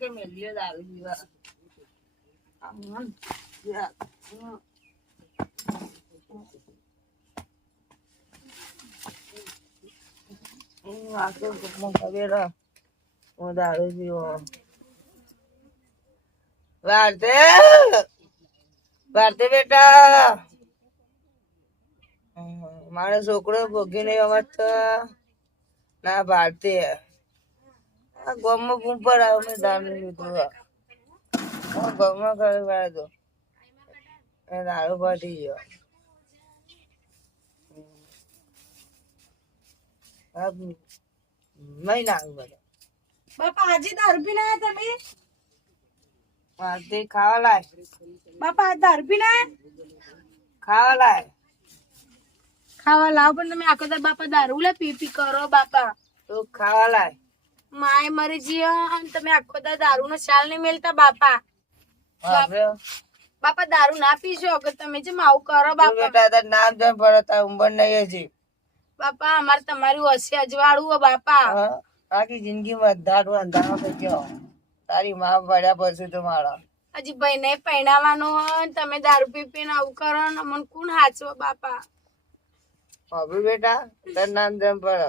કે મેલ્યો દારૂ પીવા હું દારૂ પીવો ભારતી બેટા મારો છોકરો ભોગી નહીં અમત ના ભારતી ગમમાં ગુમ પર આવ મેં દારૂ લીધું ગમમાં કરી વાળો એ દારૂ પાટી ગયો નહીં નાખું બધા બાપા આજે દારૂ પીને આયા તમે ભારતી ખાવા લાય બાપા આ દારૂ પીને ખાવા લાય ખાવા લાવ પણ તમે આખો દાડો બાપા દારૂ લે પી પી કરો બાપા તું ખાવા લાય માય મરી જીયા તમે આખો દાડો દારૂ નો ચાલ નહીં મેલતા બાપા બાપા દારૂ ના પીશો કે તમે જેમ આવું કરો બાપા બેટા તાર નામ જેમ પડે તાર ઉંમર નહીં હજી બાપા અમારે તમારી ઓછી અજવાળું હો બાપા આખી જિંદગીમાં અંધારો થઈ ગયો તારી માં પડ્યા પછી તો મારા હજી ભાઈ ને પહેણાવાનું હોય ને તમે દારૂ પી પીને આવું કરો ને મને કોણ હાચવો બાપા હવે બેટા તાર નામ જેમ પડે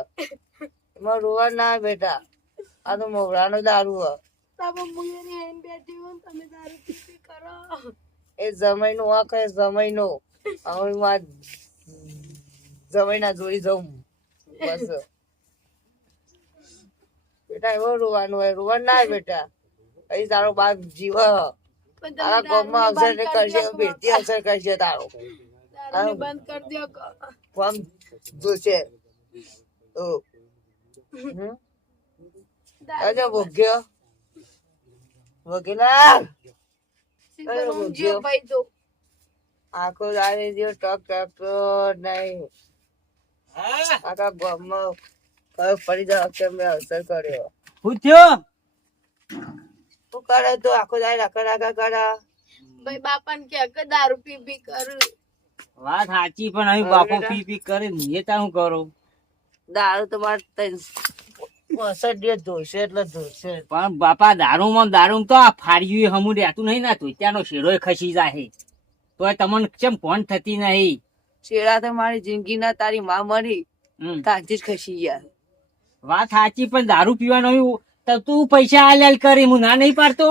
એમાં રોવા ના બેટા આ તો મોગરાનો દારૂ હ બાપા હું એમ બેઠી હું તમે દારૂ પી પી કરો એ જમાઈનો વાંક હે જમાઈનો હવે હું આ જમાઈના જોડી જઉં બસ બેટા એવો રોવાનું હોય રોવાનું ના બેટા અહીં તારો બાપ જીવ તારા ગામમાં અવસર કરશે બેટી અવસર કરશે તારો દારૂ બંધ કરી દો કોમ જોશે તો અરે ભોગ્યો ભોગેલા ભાઈ તો આખો દાડે જો ટક ટક નહીં આખા ગામમાં કયો ફરી જાવ કે મેં અવસર કર્યો પૂછ્યો શું કરે તો આખો દાડે રખડા કરે ભાઈ બાપાને કે દારૂ પી પી કરું વાત સાચી પણ અહીં બાપો પી પી કરે હું એ શું કરું દારૂ તમારે 65 દિવસ ધોશે એટલે ધોશે પણ બાપા દારૂ તો આ ફાડ્યું હમું રહેતું નહીં ના તો ત્યાંનો શેરો ખસી જાય તો તમને કેમ ફોન થતી નહીં શેરા તો મારી જિંદગી ના તારી માં મરી તાજી જ ખસી ગયા વાત સાચી પણ દારૂ પીવાનો તો તું પૈસા હાલ કરી હું ના નહીં પાડતો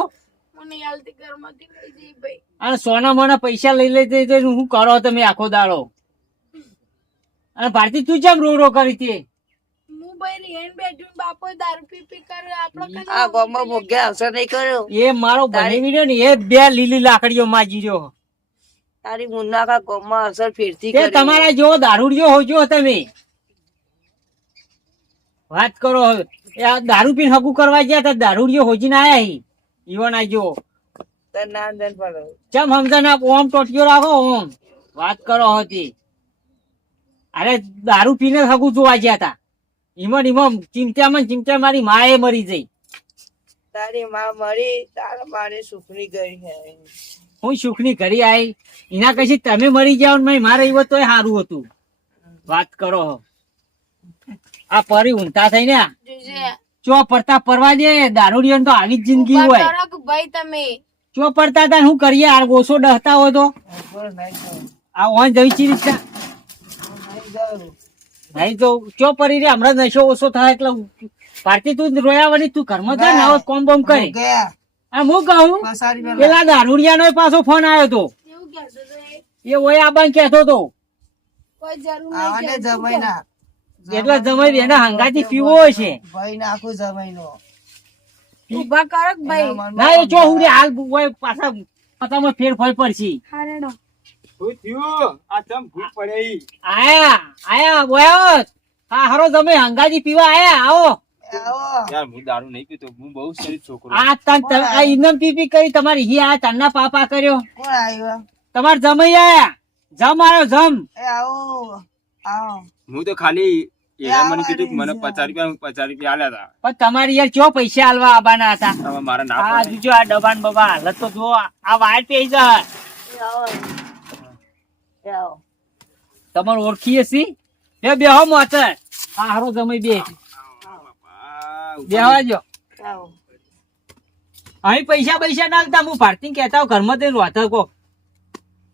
મને હાલતી ઘરમાંથી લઈ જઈ ભાઈ અને સોના મોના પૈસા લઈ જઈ શું કરો તમે આખો દાડો અને ભારતી તું કેમ રો કરી તે હું ભાઈ રેન બેઠું બાપો દારૂ પી પી કરે આપણો આ ગામમાં ભોગ્યા અવસર નહીં કર્યો એ મારો બની ને એ બે લીલી લાકડીઓ માજી રહ્યો તારી મુન્ના કા ગામમાં અવસર ફેરતી તે તમારા જેવો દારૂડિયો હોજો તમે વાત કરો હવે એ આ દારૂ પીને હગું કરવા ગયા તા દારૂડિયો હોજીને આયા હી ઈવન આજો તાર નામ દેન પડો ચમ સમજણ ઓમ ટોટિયો રાખો ઓમ વાત કરો હતી અરે દારૂ પીને હગું જોવા ગયા તા ઈમન ચિંતા મારી માએ મરી જઈ તારી માં મરી તારા મારે સુખની ગઈ છે હું સુખની ઘરી આવી એના કશી તમે મરી જાવ ને મારે એવો તોય સારું હતું વાત કરો આ પરી ઊંધા થઈને ચો પડતા પરવા દે દારૂડિયો તો આવી જ જિંદગી હોય ભાઈ તમે ચો પડતા હતા શું કરીએ આ ઓછો ડહતા હોય તો આ ઓન જઈ ચી રીતના નહીં તો ચો પરી રે હમણાં નશો ઓછો થાય એટલે ભારતી તું રોયા વળી તું ઘરમાં જા ને આવો કોમ બોમ કરી આ હું કહું પેલા દારૂડિયાનો પાછો ફોન આવ્યો તો એવું કહેતો તો એ ઓય આબાન કહેતો તો કોઈ જરૂર આવાને નહીં જમાઈના એટલે જમાઈ એના હંગાથી પીવો છે ભાઈ નાખું જમાઈનો ઉભા કરો કે ભાઈ ના એ જો હું રે હાલ ઓય પાછા પતામાં ફેર ફળ પડશે હારેડો શું થયું? આ ચમ ભૂત પડે ઈ? આયા બોયો હા હારો તમે હંગાથી પીવા આયા આવો આવો યાર હું દારૂ નહીં પીતો, હું બહુ શરીફ છોકરો. આ તન આ ઇનમ પીપી કરી તમારી હી આ તન્ના પાપા કર્યો કોણ આવ્યો તમાર જમાઈ આયા જમ આવ્યો જમ એ આવો આવો હું તો ખાલી એના મને કીધું કે મને 50 રૂપિયા આલ્યા હતા. પણ તમારી યાર ચો પૈસા આલવા આબાના હતા હવે મારા ના આ પડે. જોજો આ ડબાન બબા હાલત તો જો આ વાયર પે જાય એ આવો એ આવો તમાર ઓળખીએ છી બે બેહો મોતર આ હારો જમાઈ બે બાપા, બેહવા જો આવો અહીં પૈસા પૈસા ના આલતા હું ભારતી કહેતા હોઉં ઘરમાં તે રોતા કો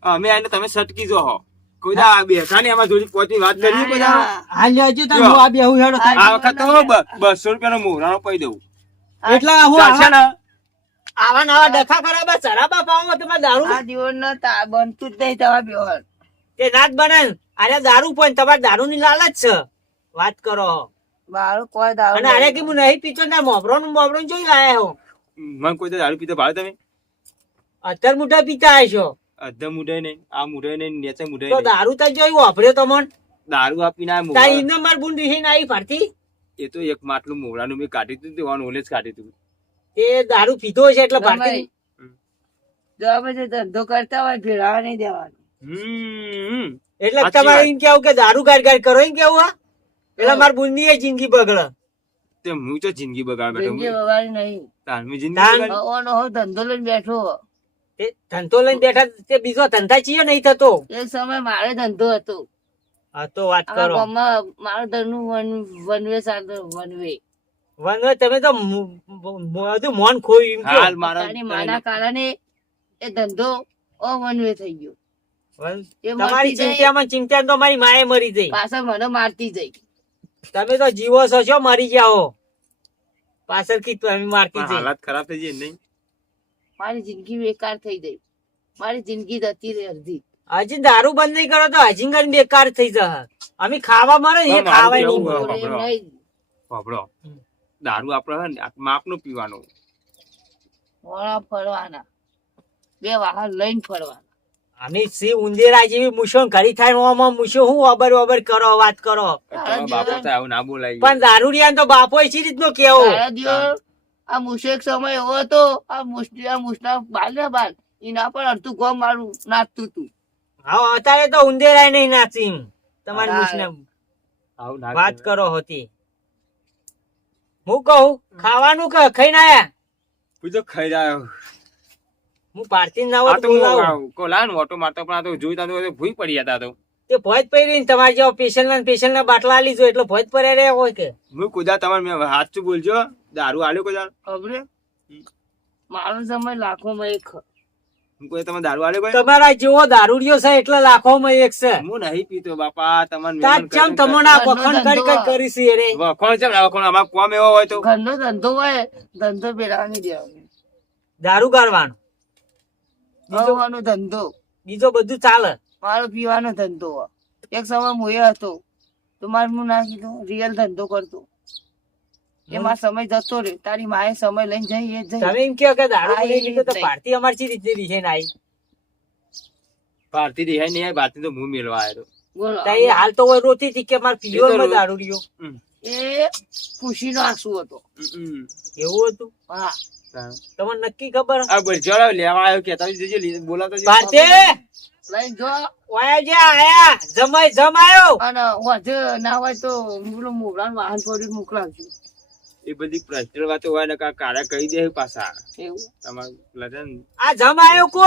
અમે આને તમે સટકી જો હો કોઈ દા બેઠા ને આમાં જોડી પહોંચી વાત કરી કોઈ દા હાલ હજુ તો હું આ બેહું હેડો થાય. આ વખત તો 200 રૂપિયાનો મોહરાનો પૈ દઉં એટલે હું ચાલશે ને આવા નવા ડખા ખરાબા ચરાબા પાવો તમે દારૂ આ દિવસ બનતું જ નહીં તમારે બેહોર. તે નાત બને અરે દારૂ પણ તમારે દારૂ ની લાલચ છે વાત કરો મારું કોઈ દારૂ અને અરે કે હું નહીં પીતો ના મોબરો જોઈ લાયા હો મને કોઈ દા દારૂ પીતો ભાવે તમે અત્યાર મોટા પીતા હશો અડધા મુઢાય નહીં આ મુઢાય નહીં નેચે તો મુઢાય નહીં દારૂ તો જોયું વાપર્યો તમન દારૂ આપીને આ તારી મોહરા ઇને માર બુન રીહીને આવી ફરતી એ તો એક માટલું મોહરાનું મેં કાઢી દીધું ઓન ઓલે જ કાઢી દીધું એ દારૂ પીધો છે એટલે ફરતી જો અમે જે ધંધો કરતા હોય ભેળાવા નહીં દેવાનું. એટલે સાચી તમારે વાત. એમ કેવું કે દારૂ ગાડ કરો એમ કેવું હા એટલે માર બુન ની જિંદગી બગડે તે હું તો જિંદગી બગાડ જિંદગી બેઠો વગાડી નહીં. તારમી જિંદગી તાન. બગાડી ઓનો હો ધંધો લઈને બેઠો. તે ધંધો લઈને બેઠા તે બીજો ધંધા ચીયો નહીં થતો એક સમય મારે ધંધો હતો. હા તો વાત આમાં કરો ગામમાં મારું ધંધનું વનવે સાથે વનવે. વનવે તમે તો બધું મોન ખોયું એમ હાલ કયો. મારા પોતાની માના કારણે એ ધંધો અવનવે થઈ ગયો. એ તમારી મરતી જાય. ચિંતા તો મારી માએ મરી જઈ પાછળ મને મારતી જઈ. તમે તો જીવો છો છો મરી જાઓ પાછળ કી તમે મારતી પણ જઈ હાલત ખરાબ થઈ જાય નહીં મારી જિંદગી બેકાર થઈ ગઈ. મારી જિંદગી જતી રહી અડધી. હજી દારૂ બંધ નહીં કરો તો હજી ઘણી બેકાર થઈ જશે અમે ખાવા મળે ને એ પણ ખાવાય મારું નહીં કેવું મળે. હોય. એમ નહીં. બાબડો દારૂ આપડે હે ને માપનું પીવાનું મોડા ફરવાના 2 વાહન લઈને ફરવાના. અમે સી ઉંદેરા જેવી મૂછો ઘડી થાય ઓમાં મૂછો હું અબર કરો વાત કરો તમારા બાપો થાય આવું ના બોલાય પણ દારૂડિયા તો બાપો સી રીતનો કેવો તારા દિવસ આ મુશેક સમય એવો હતો. આ મુસના બાલ એના પર અડધું ગોમ મારું નાચતું હતું. હા અત્યારે તો ઉંદેરાય નહીં નાચી તમારી મૂછને આવું ના વાત કહેવાય. કરો હતી હું કહું ખાવાનું કે ખાઈને આયા હું તો ખાઈ રહ્યો હું પારથી ના આ હોત તો હું બોલાવું કોલા ને ઓટો મારતો પણ આ તો જોઈતા તો ભૂઈ પડી જતા તો તે ભોજ પડી તમારે જેવો પેશન્ટ ના બાટલા આલી જો એટલે ભોજ પર રહ્યા હોય કે હું કુદા તમારે મેં સાચું બોલજો દારૂ આલ્યો કોઈ દારૂ? ખબર મારો સમય લાખોમાં એક. હું કોઈ તમે દારૂ આલ્યો કોઈ તમારા જેવો દારૂડિયો છે એટલે લાખોમાં એક છે હું નહીં પીતો બાપા તમારે તાર મહેમાન ચમ કરીને તમોના વખણ કરી કરી કરીશ એ રે વખોણ છે ને આ વખોણ અમારે કોમ એવો હોય તો ઘરનો ધંધો હોય ધંધો પેલા નહીં દેવાનો. દારૂ ગાળવાનો ખાવાનો ધંધો બીજો બધું ચાલે મારો પીવાનો ધંધો હોય. એક સમય હું એ હતો તો મારે હું ના કીધું રિયલ ધંધો કરતો. એમાં સમય જતો રહ્યો. તારી માએ સમય લઈને જઈ એ જઈ. તમે એમ કહો કે દારૂ આ લઈ એવી લીધો તો નહીં. ભારતી અમારી ચી રીતે રીહે ના આવી ભારતી રિહાઈ નહીં ભારતી તો હું મેળવા આવ્યો બોલો તો એ હાલ તો હોય રોતી હતી કે મારે એ તો પીવો રો- દારૂડિયો એ ખુશીનો આંસુ હતો. એવું હતું હા તમને નક્કી ખબર આ બરજોડા લેવા આવ્યો કેતા જજો બોલાતો જજો. ભારતી લઈને જો ઓયા જે આયા જમાય જમાયો અને વધુ ના હોય તો પેલું મોગરાનું વાહન છોડીને મોકલાવજો. એ બધી પ્રશ્ન વાતો હોય ને કાળા કહી દે પાછા એવું તમારું પેલા છે ને આ જમાયો કો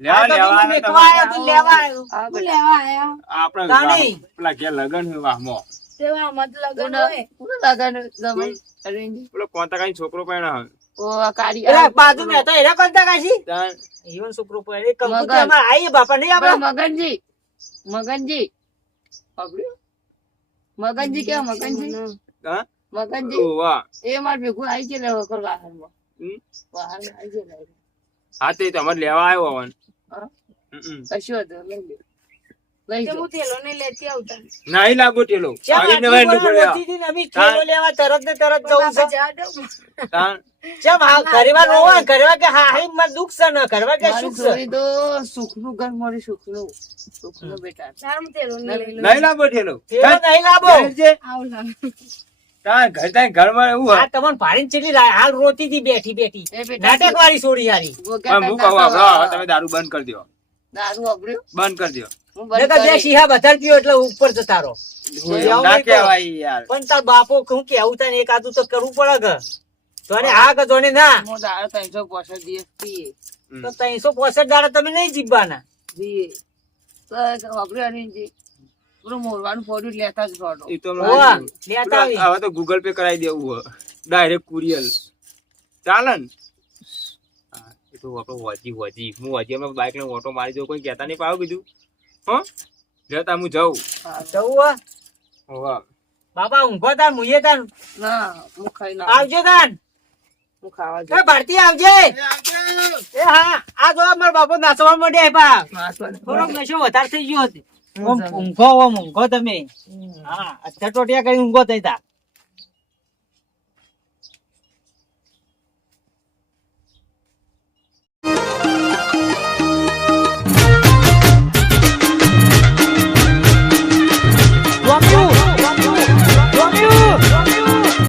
લેવા લેવા આવે મેકવા તમારે. આયો તું લેવા આયો હા હું બેટા. લેવા આયા આપણે તાણી. પેલા ઘેર લગન હોય વાહમાં તેવા મત લગન કોના- હોય કોના લગન જમાઈ અરવિંદ? પેલો કોંતા કઈ છોકરો પણ ઓ આ કાળી એલા બાજુ મે તો એરા કોણતા કાશી ત્યાં ઈવન છોકરો પર એ કંકુ મગન. તો અમાર આઈએ બાપા નહીં આપણા આપડા મગનજી આપણું મગનજી કેવા મગનજી હા? મગનજી ઓ વાહ એ માર ભેગું આવી છે વખર વાહનમાં હમ. વાહન આવી છે ને. હા તે તમારે લેવા આવ્યો હવન હા? હમ. કશું હતું લઈ લે. લઈ તે જાઓ. હું થેલો ને લેતી આવતા નહીં લાગો ટેલો ચા આવીને આટલી વાંધો બોલા પડ્યો. રોતી હતી ને અમે થેલો લેવા તરત ને તરત જવું બાપા છે જવા દઉં તાણ. ચમ આ ઘરવા રોવા ઘરવા કે હા હે માં દુખ છે ને ઘરવા કે મારી સુખ છે છોરી તો સુખનું ઘર મળી સુખનું બેટા તાર હું થેલો ને લઈ લઉં નહીં લાગો ટેલો થેલો નહીં લાવો આવ લાવ તાણ ઘરમાં એવું હોય આ તમને ભાડીને ચેટલી હાલ રોતી હતી બેઠી બેઠી એ બેટા નાટક વાળી છોડી હારી પણ હું કહું આપણો હવે તમે દારૂ બંધ કરી દો દારૂ અબર્યો બંધ કરી દો હું નકર બંધ બે કરી. શીહા વધારે પીઓ એટલે ઉપર જતા રહો એવું ના કહેવાય યાર પણ તાર બાપો હું કેવું તને એક આદુ તો કરવું પડે કે જોને હા કે જોને ના હું દારૂ 365 દિવસ પીએ તો 365 દાડા તમે નહીં જીવવાના પીએ તો અબર્યો અરવિંદજી પેલું મોરવાનું ફોડું લેતા જ ફોડો એ તો હોવા, લેતા આવી. હવે તો ગૂગલ પે કરાવી દેવું હોય ડાયરેક્ટ કુરિયર ચાલે ને હા, એ તો આપણે હોજી હું હોજી અમે બાઈક લઈને ઓટો મારી દઉં કોઈ કહેતા નહીં પાવ કીધું હો જતા હું જાઉં જવું હો? હોવા. બાપા ઊંઘો તાન મુઈએ તાન ના હું ખાઈ ના આવજો તાન હું ખાવા એ ભારતી આવજે એ હા આ જો મારો બાપો નાચવા માંડ્યા પા થોડોક નશો વધારે થઈ ગયો હતો ઊંઘો તમે હા ટોટિયા કરી ઊંઘો થઈ તા